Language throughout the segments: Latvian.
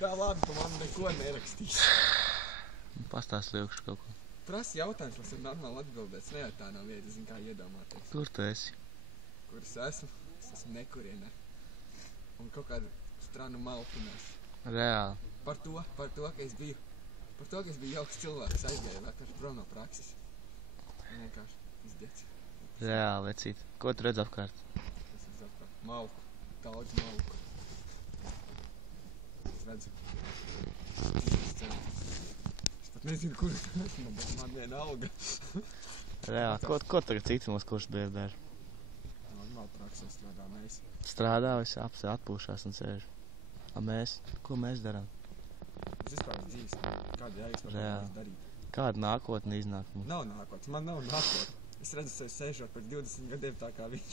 Tā labi, tu man neko nerakstīsi. Pastāst liekšu kaut ko. Prasa jautājums, lai ir normāli atbildēt. Es nejautāju tā nav vieta, es zinu, kā iedomāties. Kur tu esi? Kur es esmu? Es esmu nekurienē. Un kaut kādu stranu malpinās. Reāli. Par to, ka es biju jauks cilvēks, aizgāju vakar prom no prakses. Vienkārši izdiec. Reāli, vecīt. Ko tu redz apkārt? Es redzu apkārt. Malku. Daudz malku. Es redzu. Es pat nezinu, kur es esmu, bet man vienalga. Reāli. Ko tagad cits mums kurš dēļ dara? Normāli praksē strādā mēs. Strādā, visi atpūšās un sēž. A mēs? Ko mēs darām? Es vispār dzīves. Kāda jēgas par to darīt? Kāda nākotne iznāk mums? Nav nākotnes. Man nav nākotne. Es redzu sevi sēžot pēc 20 gadiem tā kā viņš.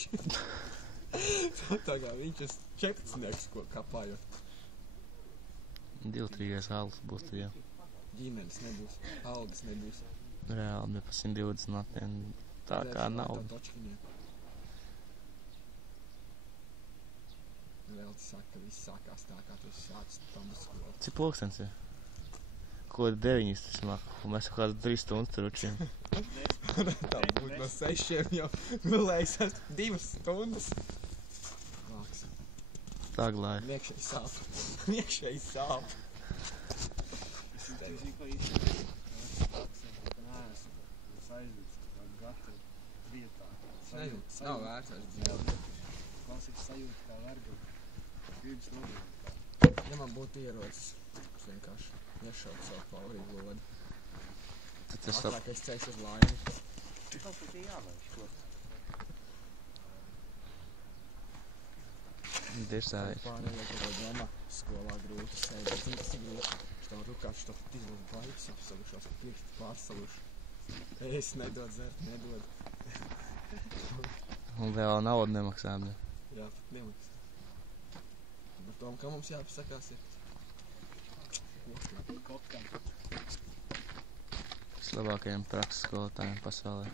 Tā kā viņš es čepcinieks, ko kapājot. 2-3 algas būs tad jau. Ģimenes nebūs. Algas nebūs. Reāli, bet pa 120 apvien tā kā nav. Vēl tu saka, ka viss sākās tā, kā tu esi sācis pamatskolu. Cik pulkstens ir? Ko 9 tas māk? Un mēs kaut kādas 3 stundas tur učiem. Tā būtu no 6 jau gulējis 2 stundas. Lāks. Tā glāja. Miekšēji sāp. Miekšēji sāp. Es zinu, ko īsti. Es aizvicu, tā gatavi vietā. Nav vērts vairs dzīvot. Klasikas sajūta kā verga. Gribas nodot. Ja man būtu ierocis, es vienkārši iešautu savu paurīgu lodu. Ātrākais ceļš uz laimi. Kaut kā jāvērš, ko? Dirsāvies. Pārējā kaut ko domā, skolā grūti sēdēt. Zini, tas ir grūti. Štāv rukāt, štāv izlūk baigas apsalušās, pirksti pārsaluši. Es nedod zert, nedod. Un vēl naudu nemaksājam, ne? Jā, nemaksā. Par tom, kā mums jāpasakās ir. Kokam. Labākajiem prakses skolotājiem pasaulē.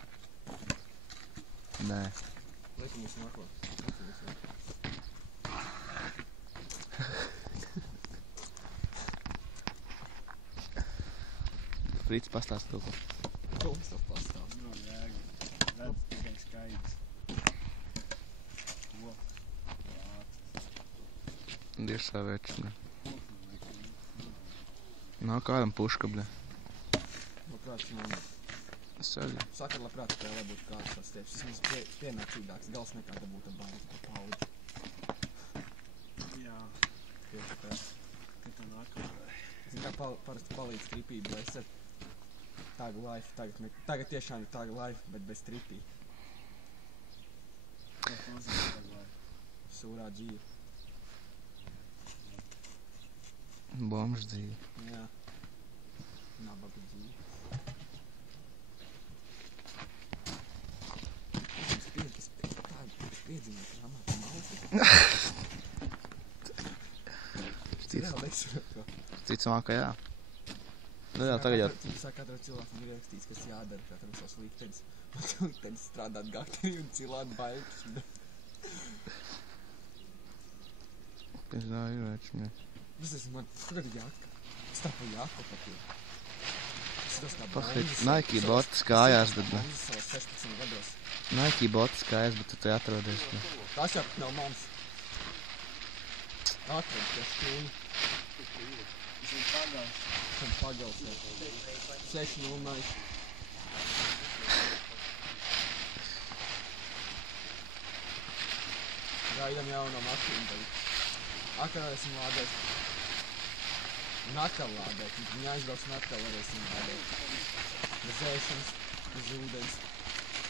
Nē. Liekamies nākot. Frīts pastāst kaut ko. Ko mēs tev pastāst? No jēga. Redz tikai skaidrs. Loks. Dirsāvērčs, ne? Nav kādam puška, ble. Labprāt, man Saļi. saka, labprāt, ka lai būtu kāds tas tieši. Tas mums pienācīgāks gals nekā te būtu baigi par paudži. Jā. Tieši tā. Kad tā nākamā. Zin kā parasti palīdz tripī blēsar. Tag life. Tagad tiešām ir tag life, bet bez tripī. Kā nozīmē tag life? Sūrā dzīve. Bomžs dzīve. Jā. Nabaga dzīve. Es piedzīvoju, ka amata malti. Ticamāk, ka jā. Nu jā, tagad jau. Katram cilvēkam ir ierakstīts, kas jādara, katram savs liktenis. Un tad strādāt gatari un cilāt baigas. Es zināju, vērču, ne. Es esmu man, kāda jaka? Es tā pa jaku papīru. Es tas tā Pahrit, Nike botas kājās, bet ne. Savas 16 gados. Nike botas kājās, bet tu te atrodies. Ne. Tas jau nav mans. Atrod, tie šķūni. Es esmu pagals. Esam pagals jau. 6-0. Gaidam jauno mašīnu tagad. Atkal esam lādēt. Un atkal lādēt. Viņa aizbrauks un atkal varēsim lādēt. Bez ēšanas, bez ūdens,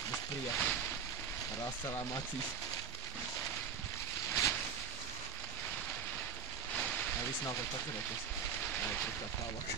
bez prieka. Ar asarām acīs. Viss nav kaut paturēties. Vai tā tālāk.